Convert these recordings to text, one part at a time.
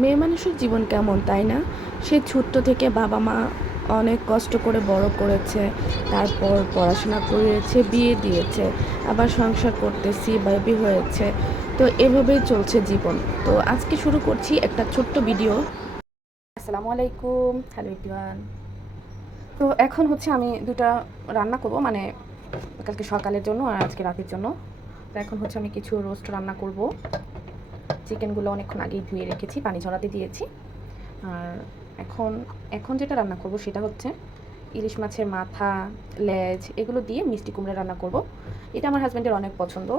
মেয়ে মানুষের জীবন কেমন, তাই না? সে ছোট্ট থেকে বাবা মা অনেক কষ্ট করে বড় করেছে, তারপর পড়াশোনা করিয়েছে বিয়ে দিয়েছে, আবার সংসার করতেছি বেবি হয়েছে। তো এভাবেই চলছে জীবন। তো আজকে শুরু করছি একটা ছোট্ট ভিডিও। আসসালামু আলাইকুম। হ্যালো ইভরিওয়ান তো এখন হচ্ছে আমি দুটা রান্না করব মানে কালকে সকালের জন্য আর আজকে রাতের জন্য। তো এখন হচ্ছে আমি কিছু রোস্ট রান্না করব। চিকেনগুলো অনেকক্ষণ আগেই ধুয়ে রেখেছি, পানি ঝরাতে দিয়েছি। আর এখন এখন যেটা রান্না করব সেটা হচ্ছে ইলিশ মাছের মাথা, লেজ, এগুলো দিয়ে মিষ্টি কুমড়া রান্না করব। এটা আমার হাজব্যান্ডের অনেক পছন্দ।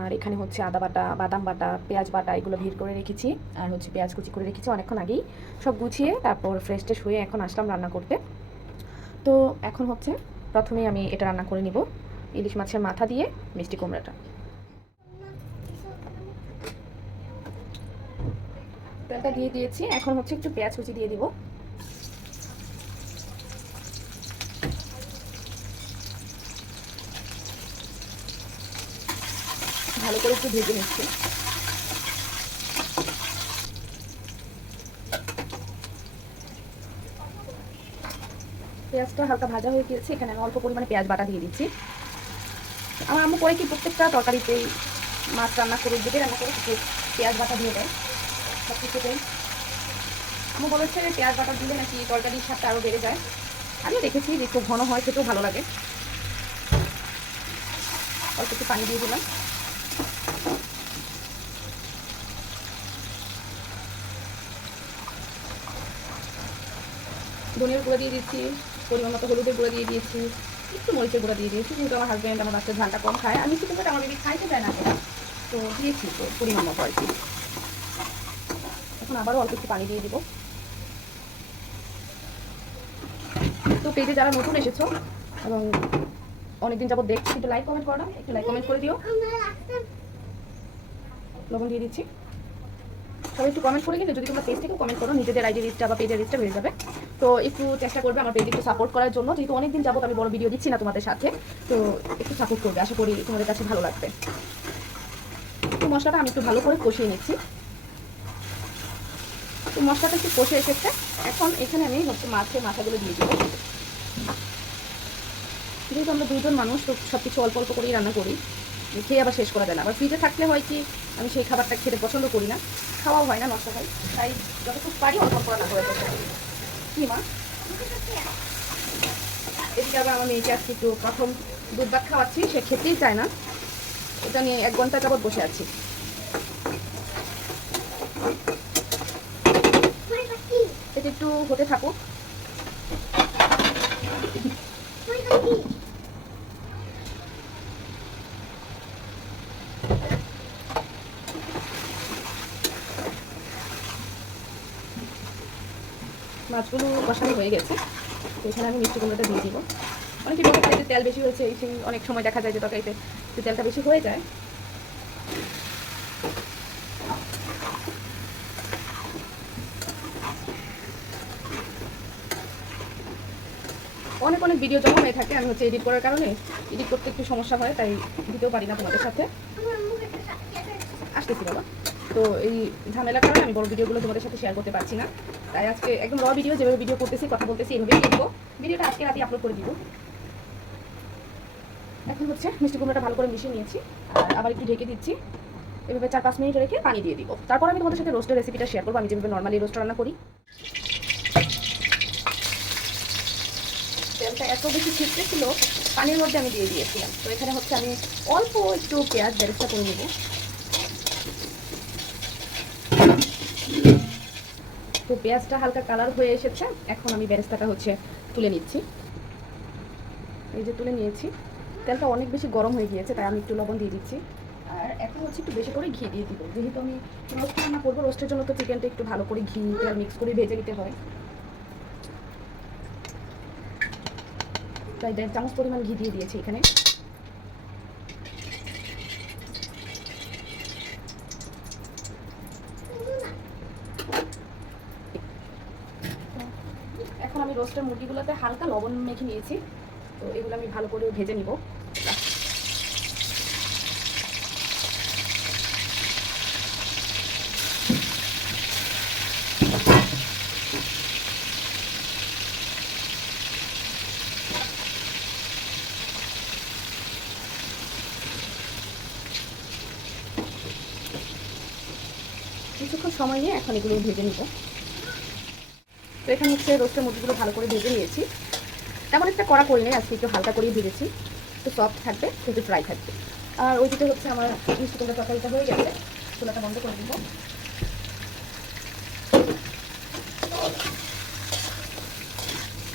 আর এখানে হচ্ছে আদা বাটা, বাদাম বাটা, পেঁয়াজ বাটা, এগুলো ভিড় করে রেখেছি। আর হচ্ছে পেঁয়াজ কুচি করে রেখেছি অনেকক্ষণ আগেই। সব গুছিয়ে তারপর ফ্রেশ ট্রেশ হয়ে এখন আসলাম রান্না করতে। তো এখন হচ্ছে প্রথমেই আমি এটা রান্না করে নিব। ইলিশ মাছের মাথা দিয়ে মিষ্টি কুমড়াটা। তেলটা দিয়ে দিয়েছি। এখন হচ্ছে একটু পেঁয়াজ কুচি দিয়ে দিব। ভালো করে একটু ভেজে নিচ্ছি। পেঁয়াজটা হালকা ভাজা হয়ে গিয়েছে। এখানে আমি অল্প পরিমাণে পেঁয়াজ বাটা দিয়ে দিচ্ছি। আমার আম্মু করে কি প্রত্যেকটা তরকারিতেই মাছ রান্না করে যেতে রান্না করে পেঁয়াজ বাটা দিয়ে দেয়। সব কিছুতেই আম্মু বলেছে যে পেঁয়াজ বাটা দিলে নাকি তরকারির স্বাদটা আরও বেড়ে যায়। আমিও দেখেছি যে একটু ঘন হয়, খেতেও ভালো লাগে। অল্প একটু পানি দিয়ে দিলাম। ধনিয়ার গুঁড়া দিয়ে দিচ্ছি, পরিমাণ মতো হলুদের গুঁড়া দিয়ে দিয়েছি, একটু মরিচের গুঁড়া দিয়ে দিয়েছি, যেহেতু আমার হাজব্যান্ড আমার বাচ্চার ঝালটা কম খায়। আমি চিকেন আমার বেবি খাইতে চায় না, তো দিয়েছি, তো পরিমাণ মতো আর কি। এখন আবারও অল্প একটু পানি দিয়ে দিব। তো পেজে যারা নতুন এসেছ এবং অনেকদিন যাব দেখছি, একটু লাইক কমেন্ট করো একটু লাইক কমেন্ট করে দিও। লবণ দিয়ে দিচ্ছি। সবাই একটু কমেন্ট করে কিন্তু যদি তোমরা পেজ থেকেও কমেন্ট করো, নিজেদের আইডি লিস্টটা বা পেজের লিস্টটা হয়ে যাবে। তো একটু চেষ্টা করবে আমার পেজে একটু সাপোর্ট করার জন্য। যেহেতু অনেকদিন যাব আমি বড় ভিডিও দিচ্ছি না তোমাদের সাথে, তো একটু সাপোর্ট করবে। আশা করি তোমাদের কাছে ভালো লাগবে। তো মশলাটা আমি একটু ভালো করে কষিয়ে নিচ্ছি। তো মশলাটা একটু কষে এসেছে। এখন এখানে আমি হচ্ছে মাছের মাথাগুলো দিয়ে দিব। যেহেতু আমরা দুজন মানুষ, তো সব কিছু অল্প অল্প করেই রান্না করি। খেয়ে আবার শেষ করা যায় না। আবার ফ্রিজে থাকলে হয় কি, আমি সেই খাবারটা খেতে পছন্দ করি না। খাওয়াও হয় না, নষ্ট হয়। তাই যতটুকু পারি অল্প অল্প রান্না করে চেষ্টা কি মা? এদিকে আবার আমার মেয়েকে আজকে একটু প্রথম দুধ ভাত খাওয়াচ্ছি, সে খেতেই চায় না। এটা নিয়ে এক ঘণ্টা যাবৎ বসে আছি। এটা একটু হতে থাকুক। মাছগুলো কষানো হয়ে গেছে। এখানে আমি মিষ্টি কুমড়োটা দিয়ে দিব। অনেকে তেল বেশি হয়েছে, এই সেই অনেক সময় দেখা যায় যে তরকারিতে তেলটা বেশি হয়ে যায়। অনেক অনেক ভিডিও জমা হয়ে থাকে, আমি হচ্ছে এডিট করার কারণে এডিট করতে একটু সমস্যা হয়, তাই দিতেও পারি না তোমাদের সাথে। আসতেছি বাবা। তো এই ঝামেলার কারণে আমি বড় ভিডিওগুলো তোমাদের সাথে শেয়ার করতে পারছি না। তাই আজকে একদম র ভিডিও যেভাবে ভিডিও করতেছি, কথা বলতেছি এইভাবেই দেখব। ভিডিওটা আজকে রাতে আপলোড করে দিব। এখন হচ্ছে মিষ্টি কুমড়োটা ভালো করে মিশিয়ে নিয়েছি, আর আবার একটু ঢেকে দিচ্ছি। এভাবে চার পাঁচ মিনিট রেখে পানি দিয়ে দিব। তারপর আমি তোমাদের সাথে রোস্টের রেসিপিটা শেয়ার করব। আমি যেভাবে নর্মালি রোস্ট রান্না করি তেলটা এত বেশি ছিটতে ছিল, পানির মধ্যে আমি দিয়ে দিয়েছিলাম। তো এখানে হচ্ছে আমি অল্প একটু পেঁয়াজ বেরেস্তা করে নেব। তো পেঁয়াজটা হালকা কালার হয়ে এসেছে, এখন আমি বেরেস্তাটা হচ্ছে তুলে নিচ্ছি। এই যে তুলে নিয়েছি, তেলটা অনেক বেশি গরম হয়ে গিয়েছে, তাই আমি একটু লবণ দিয়ে দিচ্ছি। আর এখন হচ্ছে একটু বেশি করে ঘি দিয়ে দিব। যেহেতু আমি রোস্ট রান্না করব, রোস্টের জন্য তো চিকেনটা একটু ভালো করে ঘি তেল মিক্স করে ভেজে নিতে হয়। তাই দেড় চামচ পরিমাণ ঘি দিয়ে দিয়েছি এখানে। এখন আমি রোস্টের মুরগিগুলোতে হালকা লবণ মেখে নিয়েছি। তো এগুলো আমি ভালো করে ভেজে নিব কিছুক্ষণ সময় নিয়ে এখন এগুলো ভেজে নিব। তো এখানে হচ্ছে রোস্টের মুরগিগুলো ভালো করে ভেজে নিয়েছি। তেমন একটা কড়া করি নাই আজকে একটু হালকা করেই ভেজেছি। একটু সফট থাকবে কিন্তু ফ্রাই থাকবে। আর ওইদিকে হচ্ছে আমার কুমড়া তরকারিটা হয়ে গেছে। চুলাটা বন্ধ করে দিব।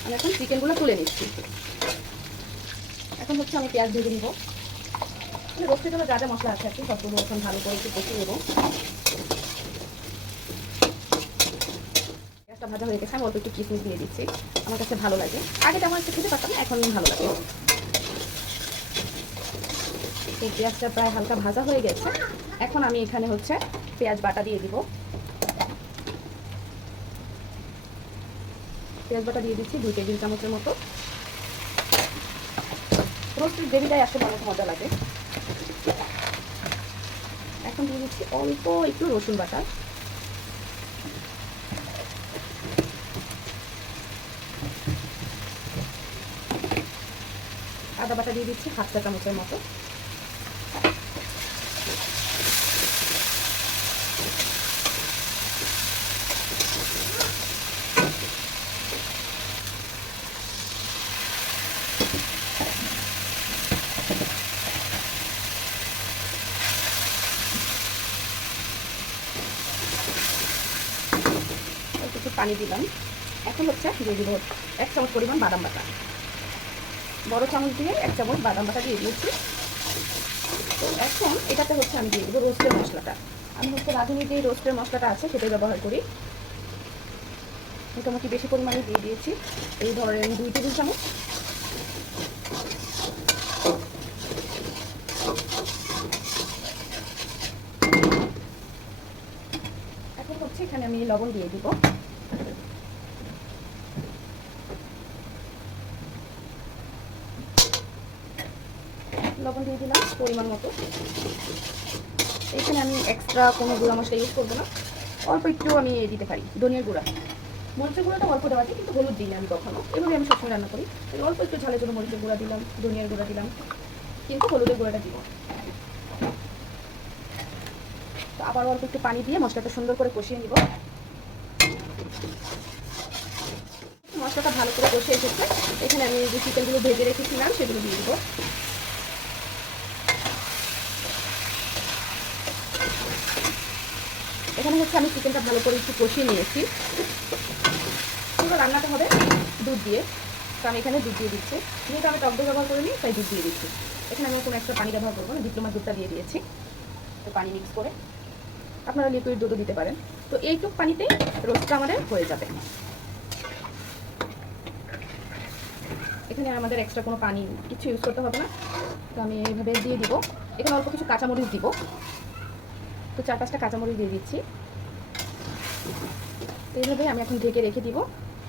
আমি এখন চিকেনগুলো তুলে নিচ্ছি। এখন হচ্ছে আমি পেঁয়াজ ভেজে নিব। রোস্টের জন্য যা যা মশলা আছে আর কি, সবগুলো ভালো করে একটু কষিয়ে নেব। ভাজা হয়ে গেছে, আমি অল্প একটু কিশমিশ দিয়ে দিচ্ছি। আমার কাছে ভালো লাগে। আগে তেমন একটু খেতে পারতাম এখন ভালো লাগে। এই পেঁয়াজটা প্রায় হালকা ভাজা হয়ে গেছে। এখন আমি এখানে হচ্ছে পেঁয়াজ বাটা দিয়ে দিব। পেঁয়াজ বাটা দিয়ে দিচ্ছি দুই টেবিল চামচের মতো। রোস্টের গ্রেভিটাই আসলে অনেক মজা লাগে। এখন দিয়ে দিচ্ছি অল্প একটু রসুন বাটা। আদা বাটা দিয়ে দিচ্ছি হাফ চা চামচের মতো। পানি দিলাম। এখন হচ্ছে এক চামচ পরিমাণ বাদাম বাটা। বড় চামচ দিয়ে এক চামচ বাদাম বাটা দিয়ে দিয়েছি। তো এখন এটাতে হচ্ছে আমি দিয়ে দেবো রোস্টের মশলাটা। আমি হচ্ছে রাঁধুনি যে রোস্টের মশলাটা আছে, সেটাই ব্যবহার করি। মোটামুটি বেশি পরিমাণে দিয়ে দিয়েছি। এই ধরেন দুই টেবিল চামচ। এখন হচ্ছে এখানে আমি লবণ দিয়ে দিব। লবণ দিয়ে দিলাম পরিমাণ মতো। এখানে আমি এক্সট্রা কোনো গুঁড়া মশলা ইউজ করব না। অল্প একটু আমি দিতে পারি, ধনিয়ার গুঁড়া। মরিচের গুঁড়াটা অল্প দেওয়া যায় কিন্তু হলুদ দিই আমি কখনো। এভাবে আমি সবসময় রান্না করি। অল্প একটু ঝালের জন্য মরিচের গুঁড়া দিলাম, ধনিয়ার গুঁড়া দিলাম, কিন্তু হলুদের গুঁড়াটা দিব। তো আবার অল্প একটু পানি দিয়ে মশলাটা সুন্দর করে কষিয়ে নিব। মশলাটা ভালো করে কষে এসেছে। এখানে আমি যে চিকেনগুলো ভেজে রেখেছিলাম, সেগুলো দিয়ে দিব। এখানে হচ্ছে আমি চিকেনটা ভালো করে একটু কষিয়ে নিয়েছি। পুরো রান্নাটা হবে দুধ দিয়ে। তো আমি এখানে দুধ দিয়ে দিচ্ছি। যেহেতু আমি টক দই ব্যবহার করিনি, তাই দুধ দিয়ে দিচ্ছি। এখানে আমি কোনো একটা পানি ব্যবহার করব না ডিপ্লোমা দুধটা দিয়ে দিয়েছি। তো পানি মিক্স করে। আপনারা লিকুইড দুধও দিতে পারেন। তো এইটুক পানিতে রোস্টটা আমাদের হয়ে যাবে। এখানে আমাদের এক্সট্রা কোনো পানি, কিছু ইউজ করতে হবে না। তো আমি এইভাবে দিয়ে দিব। এখানে অল্প কিছু কাঁচামরিচ দিব। তো চার পাঁচটা কাঁচামরিচ দিয়ে দিচ্ছি। এইভাবে আমি এখন ঢেকে রেখে দিব।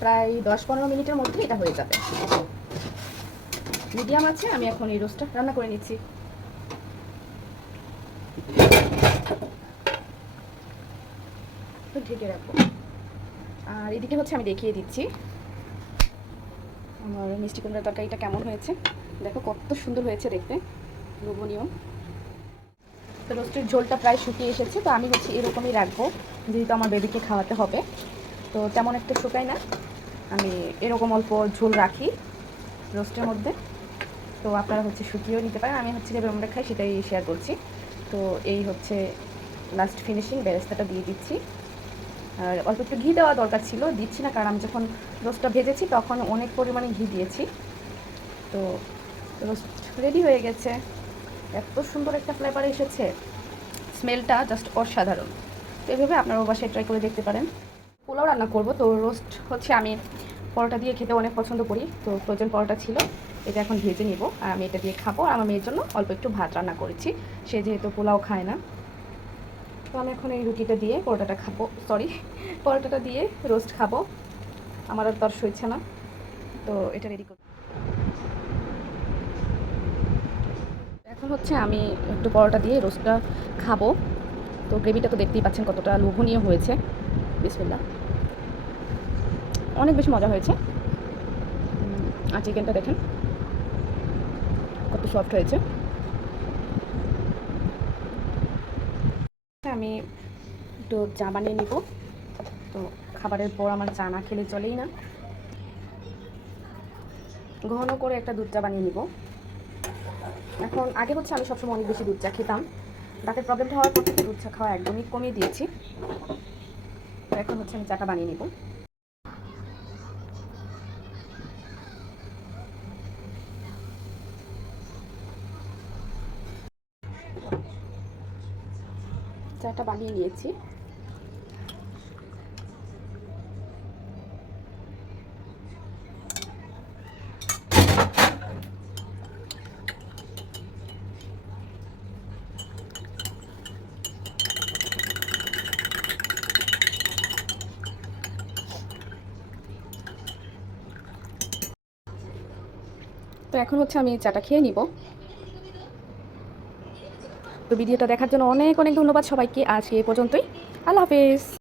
প্রায় দশ পনেরো মিনিটের মধ্যে এটা হয়ে যাবে। মিডিয়াম আছে, আমি এখন এই রোস্টটা রান্না করে নিচ্ছি। তো ঢেকে রাখব। আর এদিকে হচ্ছে আমি দেখিয়ে দিচ্ছি আমার মিষ্টি কুমড়ার তরকারিটা কেমন হয়েছে। দেখো কত সুন্দর হয়েছে দেখতে। লোভনীয়। তো রোস্টের ঝোলটা প্রায় শুকিয়ে এসেছে, তো আমি হচ্ছে এরকমই রাখব, যেহেতু আমার বেবিকে খাওয়াতে হবে। তো তেমন একটা শুকাই না। আমি এরকম অল্প ঝোল রাখি রোস্টের মধ্যে। তো আপনারা হচ্ছে শুকিয়েও নিতে পারেন। আমি হচ্ছে যেভাবে আমরা খাই সেটাই শেয়ার করছি। তো এই হচ্ছে লাস্ট ফিনিশিং বেরেস্তাটা দিয়ে দিচ্ছি। আর অল্প একটু ঘি দেওয়া দরকার ছিল, দিচ্ছি না, কারণ আমি যখন রোস্টটা ভেজেছি তখন অনেক পরিমাণে ঘি দিয়েছি। তো রোস্ট রেডি হয়ে গেছে। এত সুন্দর একটা ফ্লেভার এসেছে। স্মেলটা জাস্ট অসাধারণ। তো এইভাবে আপনারা বাসায় ট্রাই করে দেখতে পারেন। পোলাও রান্না করব, তো রোস্ট হচ্ছে আমি পরোটা দিয়ে খেতে অনেক পছন্দ করি। তো ফ্রোজেন পরোটা ছিল, এটা এখন ভেজে নিব। আর আমি এটা দিয়ে খাব। আর আমার মেয়ের জন্য অল্প একটু ভাত রান্না করেছি। সে যেহেতু পোলাও খায় না। তো আমি এখন এই রুটিটা দিয়ে পরোটাটা খাব। সরি পরোটাটা দিয়ে রোস্ট খাব। আমার আর তর সইছে না। তো এটা রেডি করব এখন হচ্ছে আমি একটু পরোটা দিয়ে রোস্টটা খাব। তো গ্রেভিটা তো দেখতেই পাচ্ছেন কতটা লোভনীয় হয়েছে। বিসমিল্লা অনেক বেশি মজা হয়েছে। আর চিকেনটা দেখেন, কত সফট হয়েছে। আমি একটু চা বানিয়ে নিব। তো খাবারের পর আমার চা না খেলে চলেই না। ঘন করে একটা দুধ চা বানিয়ে নিব। এখন আগে হচ্ছে আমি সবসময় অনেক বেশি দুধ চা খেতাম। দাঁতের প্রবলেমটা হওয়ার পর থেকে দুধ চা খাওয়া একদমই কমিয়ে দিয়েছি। তো এখন হচ্ছে আমি চাটা বানিয়ে নিব। চাটা বানিয়ে নিয়েছি। এখন হচ্ছে আমি চাটা খেয়ে নিব। তো ভিডিওটা দেখার জন্য অনেক অনেক ধন্যবাদ সবাইকে। আজকে এ পর্যন্তই। আল্লাহ হাফেজ।